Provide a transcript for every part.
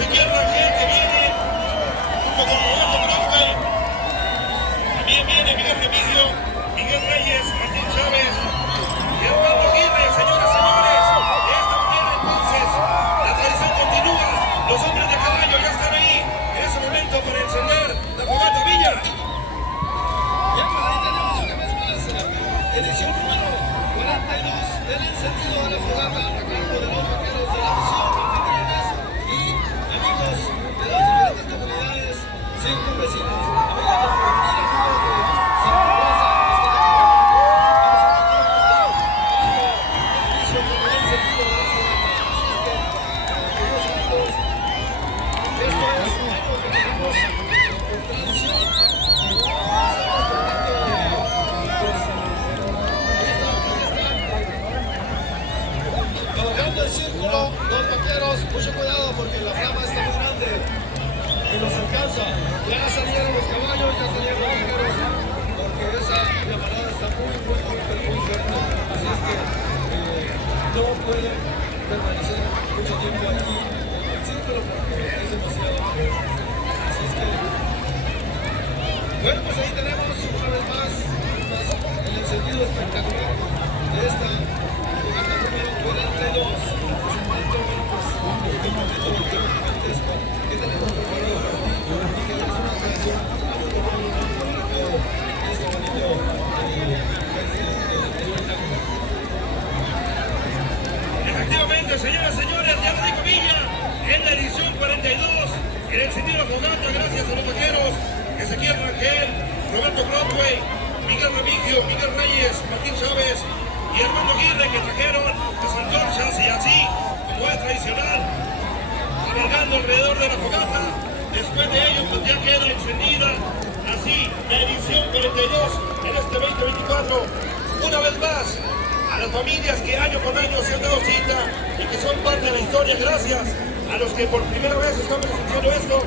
Ezequiel Rangel, que viene junto con Roberto Broadway. También viene Miguel Remigio, Miguel Reyes, Martín Chávez y Armando Aguirre. Señoras y señores, de esta manera entonces la tradición continúa. Los hombres de caballo ya están ahí en ese momento para encender la fogata Villa. Ya pues ahí tenemos una vez más edición número 42 del encendido de la fogata a cargo de los vaqueros de la misión anfitriones y amigos de las diferentes comunidades circunvecinas. Los vaqueros, mucho cuidado porque la flama está muy grande y los alcanza. Ya salieron los caballos, ya salieron los vaqueros, porque esa llamarada está muy cerca. Así es que no pueden permanecer mucho tiempo aquí en el círculo porque es demasiado. Así es que, bueno, pues ahí tenemos una vez más el encendido espectacular de esta fogata número 42. Efectivamente, señoras y señores, ya lo dijo Villa, en la edición 42, en el sentido fogata, gracias a los vaqueros, Ezequiel Rangel, Roberto Broadway, Miguel Remigio, Miguel Reyes, Martín Chávez y Armando Aguirre, que trajeron las antorchas y así, como es tradicional, cabalgando alrededor de la fogata. Después de ello, pues ya queda encendida así la edición 42 en este 2024. Una vez más, a las familias que año con año se han dado cita y que son parte de la historia, gracias a los que por primera vez están presenciando esto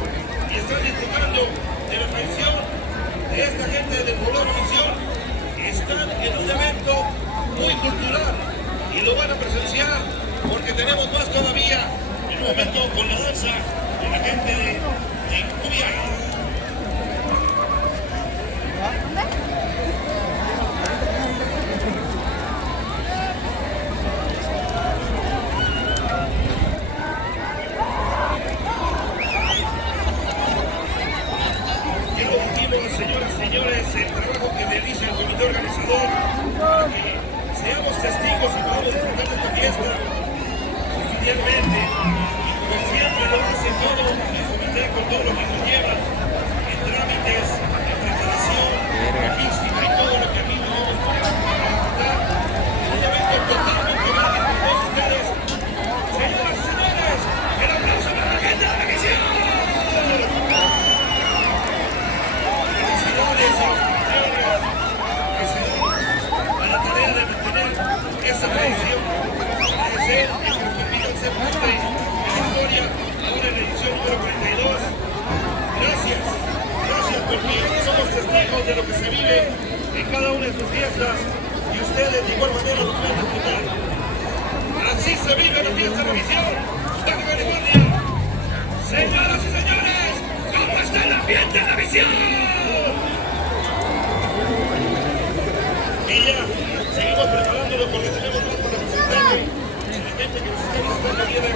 y están disfrutando de la tradición de esta gente del poblado Misión. Están en un evento muy cultural y lo van a presenciar porque tenemos más todavía en un momento con la danza de la gente de Cubiay. Ya lo dijimos, señoras y señores, el trabajo que realiza el comité organizador para que seamos testigos y podamos disfrutar de esta fiesta oficialmente. Como siempre lo hace todo el comité con todo lo que conlleva en trámites, en preparación, logística y todo lo que aquí vamos a disfrutar. Un evento totalmente gratis para todos ustedes. Señoras y señores, el aplauso para la gente de la misión. Felicidades a los compañeros que se dan a la tarea de mantener esa tradición. Agradecer y que nos permitan ser parte de la historia ahora en la edición número 42. Gracias porque somos testigos de lo que se vive en cada una de sus fiestas y ustedes de igual manera lo pueden disfrutar. Así se vive la fiesta de la misión. Baja California. Señoras y señores, ¿cómo está el ambiente en la misión? Y ya, seguimos preparándolo porque tenemos más para presentarle a la gente que nos está visitando bien aquí.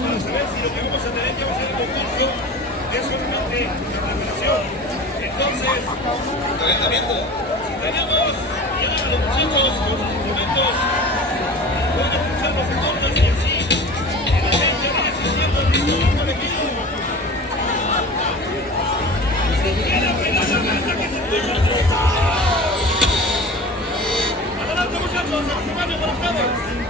para saber si lo que vamos a tener que hacer el concurso es solamente la revelación. Entonces, Calentamiento. tenemos ya a los muchachos con los instrumentos, pueden escuchar los recortes y así, y la gente va asistiendo al ritmo del colectivo. Adelante muchachos, a los hermanos para ustedes.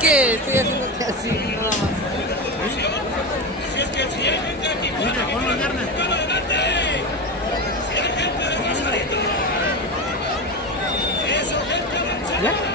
que estoy haciendo así, nada más. Así es que si hay gente aquí, pon los viernes. ¡Adelante! Si hay gente de Rosarito. Eso, gente de Rosarito.